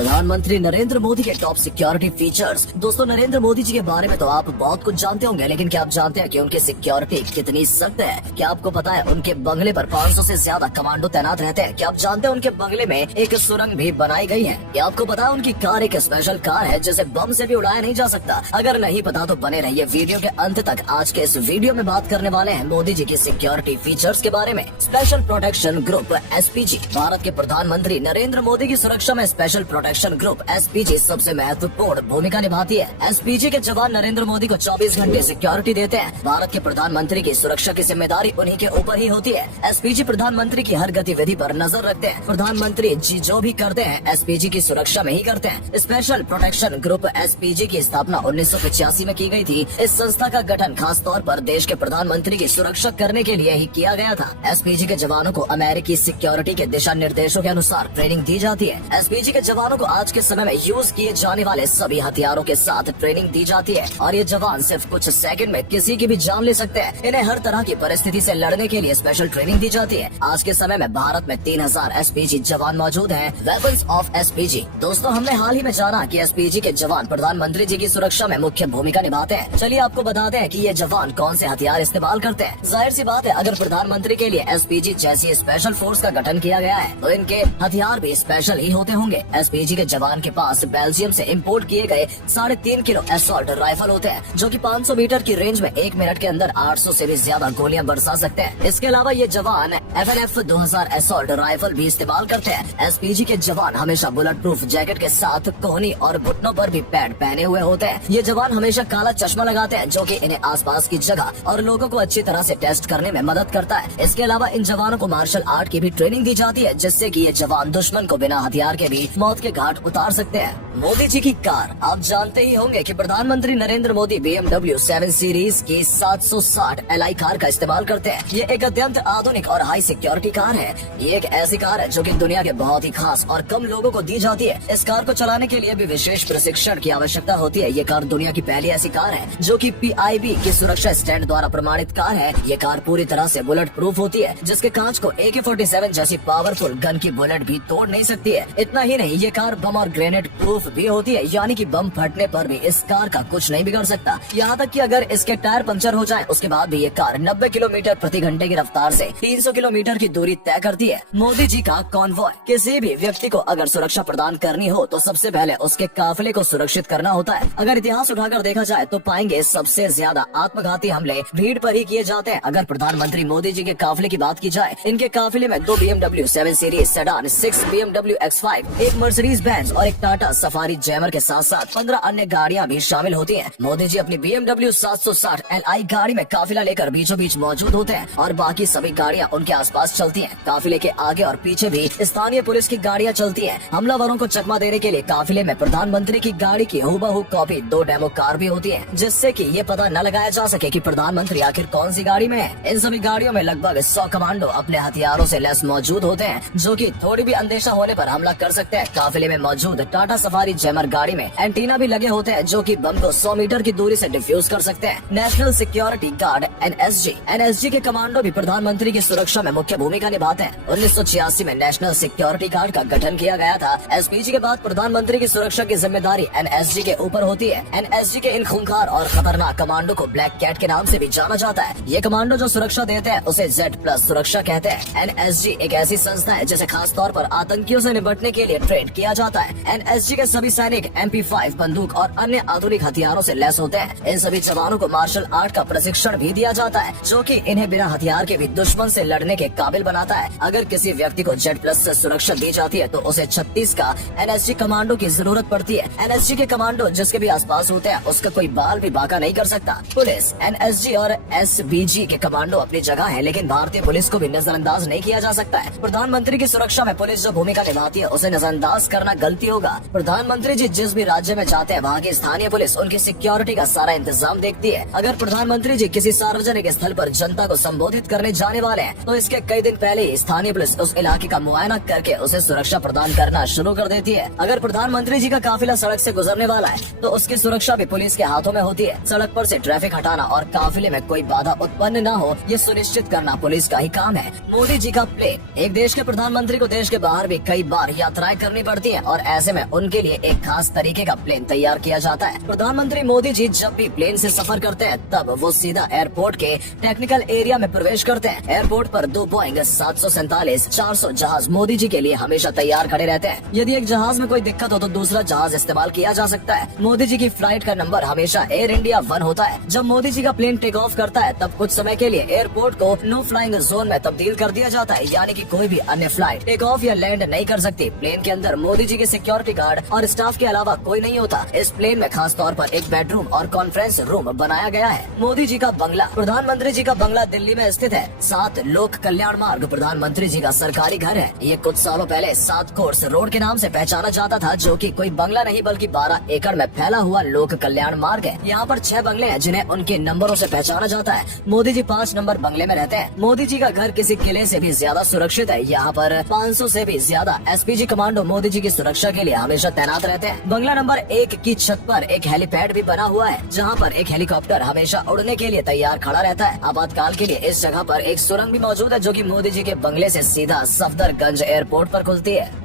प्रधानमंत्री नरेंद्र मोदी के top security features. दोस्तों, नरेंद्र मोदी जी के बारे में तो आप बहुत कुछ जानते होंगे, लेकिन क्या आप जानते हैं कि उनकी सिक्योरिटी कितनी सख्त है? क्या आपको पता है उनके बंगले पर 500 से ज्यादा कमांडो तैनात रहते हैं? क्या आप जानते हैं उनके बंगले में एक सुरंग भी बनाई गई है? क्या आपको पता है उनकी कार एक स्पेशल कार है जिसे बम से भी उड़ाया नहीं जा सकता? अगर नहीं पता तो बने रहिए वीडियो के अंत तक। आज के इस वीडियो में बात करने वाले हैं मोदी जी की सिक्योरिटी फीचर्स के बारे में। Special protection group SPG। Bharat के प्रधानमंत्री नरेंद्र मोदी की सुरक्षा में स्पेशल प्रोटेक्शन ग्रुप SPG सबसे महत्वपूर्ण भूमिका निभाती है। SPG के जवान नरेंद्र मोदी को 24 घंटे सिक्योरिटी देते हैं। भारत के प्रधानमंत्री की सुरक्षा की जिम्मेदारी उन्हीं के ऊपर ही होती है। SPG प्रधानमंत्री की हर गतिविधि पर नजर रखते हैं। प्रधानमंत्री जी जो भी करते हैं SPG की सुरक्षा में ही करते हैं। स्पेशल प्रोटेक्शन ग्रुप SPG की स्थापना 1985 में की गई थी। इस संस्था का गठन खास तौर पर देश के प्रधानमंत्री की सुरक्षा करने के लिए ही किया गया था। SPG के जवानों को अमेरिकी सिक्योरिटी के दिशा निर्देशों के अनुसार ट्रेनिंग दी जाती है। SPG के जवानों को आज के समय में यूज किए जाने वाले सभी हथियारों के साथ ट्रेनिंग दी जाती है और ये जवान सिर्फ कुछ सेकंड में किसी की भी जान ले सकते हैं। इन्हें हर तरह की परिस्थिति से लड़ने के लिए स्पेशल ट्रेनिंग दी जाती है। आज के समय में भारत में 3000 SPG जवान मौजूद हैं। Weapons of SPG। दोस्तों, हमने हाल ही में जाना कि SPG के जवान प्रधानमंत्री जी की सुरक्षा में मुख्य भूमिका निभाते हैं। चलिए आपको बताते हैं कि ये जवान कौन से हथियार इस्तेमाल करते हैं। जाहिर सी बात है, अगर प्रधानमंत्री के लिए SPG जैसी स्पेशल फोर्स का गठन किया गया है तो इनके हथियार भी स्पेशल ही होते होंगे। SPG के जवान के पास बेल्जियम से इंपोर्ट किए गए 3.5 किलो असॉल्ट राइफल होते हैं, जो कि 500 मीटर की रेंज में 1 मिनट के अंदर 800 से भी ज्यादा गोलियां बरसा सकते हैं। इसके अलावा ये जवान FNF 2000 असॉल्ट राइफल भी इस्तेमाल करते हैं। SPG के जवान हमेशा बुलेट प्रूफ जैकेट के साथ कोहनी और घुटनों पर भी पैड पहने हुए होते हैं। ये जवान हमेशा काला चश्मा लगाते हैं, जो कि इन्हें आसपास की जगह और लोगों को अच्छी तरह से टेस्ट करने में मदद करता है। इसके अलावा इन जवानों को मार्शल आर्ट की भी ट्रेनिंग दी जाती है, जिससे कि ये जवान दुश्मन को बिना हथियार के भी मौत के घाट उतार सकते हैं। मोदी जी की कार। आप जानते ही होंगे कि प्रधानमंत्री नरेंद्र मोदी BMW 7 सीरीज की 760 Li कार का इस्तेमाल करते हैं। ये एक अत्यंत आधुनिक और हाई सिक्योरिटी कार है। ये एक ऐसी कार है जो कि दुनिया के बहुत ही खास और कम लोगों को दी जाती है। इस कार को चलाने के लिए भी विशेष प्रशिक्षण की आवश्यकता होती है। ये कार दुनिया की पहली ऐसी कार है जो कि PIB की सुरक्षा स्टैंड द्वारा प्रमाणित कार है। ये कार पूरी तरह से बुलेट प्रूफ होती है, जिसके कांच को AK-47 जैसी पावरफुल गन की बुलेट भी तोड़ नहीं सकती है। इतना ही नहीं, ये कार बम और ग्रेनेड प्रूफ भी होती है, यानी कि बम फटने पर भी इस कार का कुछ नहीं बिगड़ सकता। यहाँ तक कि अगर इसके टायर पंचर हो जाए, उसके बाद भी ये कार 90 किलोमीटर प्रति घंटे की रफ्तार से 300 किलोमीटर की दूरी तय करती है। मोदी जी का कॉन्वॉय। किसी भी व्यक्ति को अगर सुरक्षा प्रदान करनी हो तो सबसे पहले उसके काफिले को सुरक्षित करना होता है। अगर इतिहास उठाकर देखा जाए तो पाएंगे सबसे ज्यादा आत्मघाती हमले भीड़ पर ही किए जाते हैं। अगर प्रधानमंत्री मोदी जी के काफिले की बात की जाए, इनके काफिले में 2 BMW 7 series sedan, 6 BMW X5, एक मर्सिडीज बेंज और एक टाटा सफारी जैमर के साथ साथ 15 अन्य गाड़ियां भी शामिल होती हैं। मोदी जी अपनी BMW 760 Li गाड़ी में काफिला लेकर बीचों बीच मौजूद होते हैं और बाकी सभी गाड़ियां उनके आसपास चलती हैं। काफिले के आगे और पीछे भी स्थानीय पुलिस की गाड़ियां चलती हैं। हमलावरों को चकमा देने के लिए काफिले में प्रधानमंत्री की गाड़ी की हूबहू कॉपी 2 डेमो कार भी होती है, जिससे कि ये पता न लगाया जा सके कि प्रधानमंत्री आखिर कौन सी गाड़ी में है। इन सभी गाड़ियों में लगभग 100 कमांडो अपने हथियारों से लैस मौजूद होते हैं, जो कि थोड़ी भी अंदेशा होने पर हमला कर सकते हैं। काफिले में मौजूद टाटा सफारी जैमर गाड़ी में एंटीना भी लगे होते हैं, जो कि बम को 100 मीटर की दूरी से डिफ्यूज कर सकते हैं। नेशनल सिक्योरिटी गार्ड NSG के कमांडो भी प्रधानमंत्री की सुरक्षा में मुख्य भूमिका निभाते हैं। 1986 में नेशनल सिक्योरिटी गार्ड का गठन किया गया था। SPG के बाद प्रधानमंत्री की सुरक्षा की जिम्मेदारी NSG के ऊपर होती है। NSG के इन खूंखार और खतरनाक कमांडो को ब्लैक कैट के नाम से भी जाना जाता है। ये कमांडो जो सुरक्षा देते हैं उसे Z+ सुरक्षा कहते हैं। NSG एक ऐसी संस्था है जिसे खास तौर पर आतंकियों से निपटने के लिए ट्रेन किया जाता है। NSG के सभी सैनिक MP5 बंदूक और अन्य आधुनिक हथियारों से लैस होते हैं। इन सभी जवानों को मार्शल आर्ट का प्रशिक्षण भी दिया जाता है, जो कि इन्हें बिना हथियार के भी दुश्मन से लड़ने के काबिल बनाता है। अगर किसी व्यक्ति को Z+ से सुरक्षा दी जाती है तो उसे 36 का NSG कमांडो की जरूरत पड़ती है। NSG के कमांडो जिसके भी आसपास होते हैं उसका कोई बाल भी बांका नहीं कर सकता। पुलिस। NSG और SBG के कमांडो अपनी जगह है, लेकिन भारतीय पुलिस को भी नजरअंदाज नहीं किया जा सकता है। प्रधानमंत्री की सुरक्षा में पुलिस जो भूमिका निभाती है उसे नजरअंदाज करना गलती होगा। प्रधानमंत्री जी जिस भी राज्य में जाते हैं वहाँ की स्थानीय पुलिस उनकी सिक्योरिटी का सारा इंतजाम देखती है। अगर प्रधानमंत्री जी किसी सार्वजनिक स्थल पर जनता को संबोधित करने जाने वाले हैं तो इस के कई दिन पहले ही स्थानीय पुलिस उस इलाके का मुआयना करके उसे सुरक्षा प्रदान करना शुरू कर देती है। अगर प्रधानमंत्री जी का काफिला सड़क से गुजरने वाला है तो उसकी सुरक्षा भी पुलिस के हाथों में होती है। सड़क पर से ट्रैफिक हटाना और काफिले में कोई बाधा उत्पन्न न हो, ये सुनिश्चित करना पुलिस का ही काम है। मोदी जी का प्लेन। एक देश के प्रधानमंत्री को देश के बाहर भी कई बार यात्राएं करनी पड़ती है और ऐसे में उनके लिए एक खास तरीके का प्लेन तैयार किया जाता है। प्रधानमंत्री मोदी जी जब भी प्लेन से सफर करते हैं तब वो सीधा एयरपोर्ट के टेक्निकल एरिया में प्रवेश करते हैं। एयरपोर्ट पर 2 बोइंग 747-400 जहाज मोदी जी के लिए हमेशा तैयार खड़े रहते हैं। यदि एक जहाज में कोई दिक्कत हो तो दूसरा जहाज इस्तेमाल किया जा सकता है। मोदी जी की फ्लाइट का नंबर हमेशा एयर इंडिया 1 होता है। जब मोदी जी का प्लेन टेक ऑफ करता है तब कुछ समय के लिए एयरपोर्ट को नो फ्लाइंग जोन में तब्दील कर दिया जाता है, यानी कि कोई भी अन्य फ्लाइट टेक ऑफ या लैंड नहीं कर सकती। प्लेन के अंदर मोदी जी के सिक्योरिटी गार्ड और स्टाफ के अलावा कोई नहीं होता। इस प्लेन में खास तौर पर एक बेडरूम और कॉन्फ्रेंस रूम बनाया गया है। मोदी जी का बंगला। प्रधानमंत्री जी का बंगला दिल्ली में स्थित है। 7 लोक कल्याण मार्ग प्रधानमंत्री जी का सरकारी घर है। ये कुछ सालों पहले 7 कोर्स रोड के नाम से पहचाना जाता था, जो कि कोई बंगला नहीं बल्कि 12 एकड़ में फैला हुआ लोक कल्याण मार्ग है। यहाँ पर 6 बंगले हैं जिन्हें उनके नंबरों से पहचाना जाता है। मोदी जी 5 नंबर बंगले में रहते हैं। मोदी जी का घर किसी किले से भी ज्यादा सुरक्षित है। यहाँ पर 500 से भी ज्यादा एसपीजी कमांडो मोदी जी की सुरक्षा के लिए हमेशा तैनात रहते हैं। बंगला नंबर 1 की छत पर एक हेलीपैड भी बना हुआ है, जहाँ पर एक हेलीकॉप्टर हमेशा उड़ने के लिए तैयार खड़ा रहता है। आपातकाल के लिए इस जगह पर एक सुरंग भी मौजूद है, जो कि मोदी जी के बंगले से सीधा सफदरगंज एयरपोर्ट पर खुलती है।